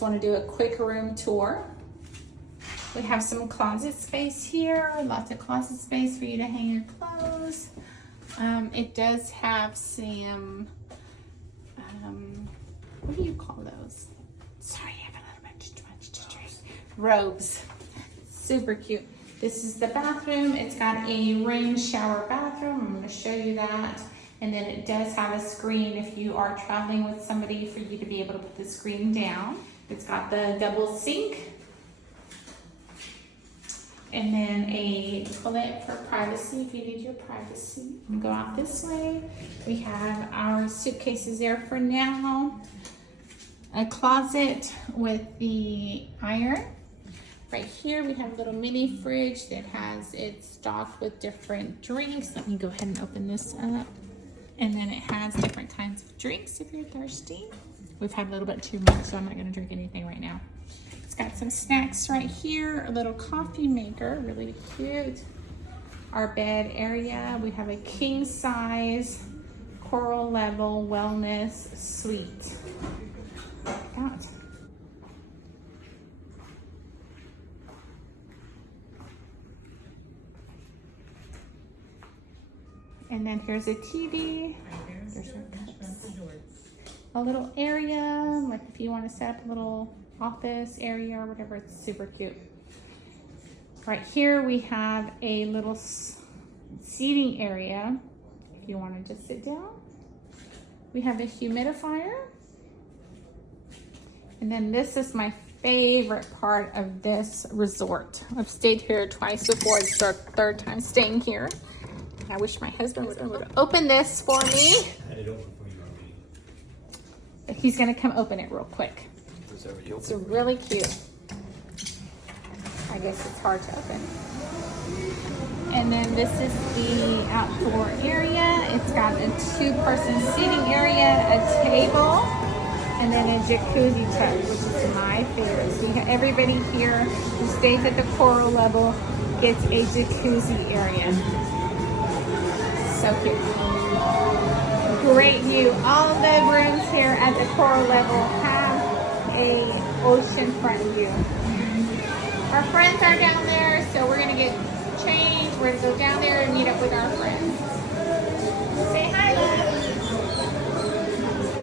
just want to do a quick room tour. We have some closet space here, lots of closet space for you to hang your clothes. It does have some, what do you call those? Sorry, I have a little bit too much to drink. Robes. Super cute. This is the bathroom. It's got a rain shower bathroom. I'm going to show you that. And then it does have a screen if you are traveling with somebody for you to be able to put the screen down. It's got the double sink. And then a toilet for privacy if you need your privacy. And go out this way. We have our suitcases there for now. A closet with the iron. Right here we have a little mini fridge that has it stocked with different drinks. Let me go ahead and open this up. And then it has different kinds of drinks if you're thirsty. We've had a little bit too much, so I'm not gonna drink anything right now. It's got some snacks right here, a little coffee maker, really cute. Our bed area, we have a king size coral level wellness suite. God. And then here's a TV. There's our cups. A little area, like if you want to set up a little office area or whatever, it's super cute. Right here we have a little seating area if you wanted to sit down. We have a humidifier. And then this is my favorite part of this resort. I've stayed here twice before. It's our third time staying here. I wish my husband would open this for me. But he's gonna come open it real quick. It's really cute. I guess it's hard to open. And then this is the outdoor area. It's got a 2-person seating area, a table, and then a jacuzzi tub, which is my favorite. So everybody here who stays at the Coral Level gets a jacuzzi area. So cute. Great view. All of the rooms here at the Coral Level have a oceanfront view. Our friends are down there, so we're gonna get changed. We're gonna go down there and meet up with our friends. Say hi, love.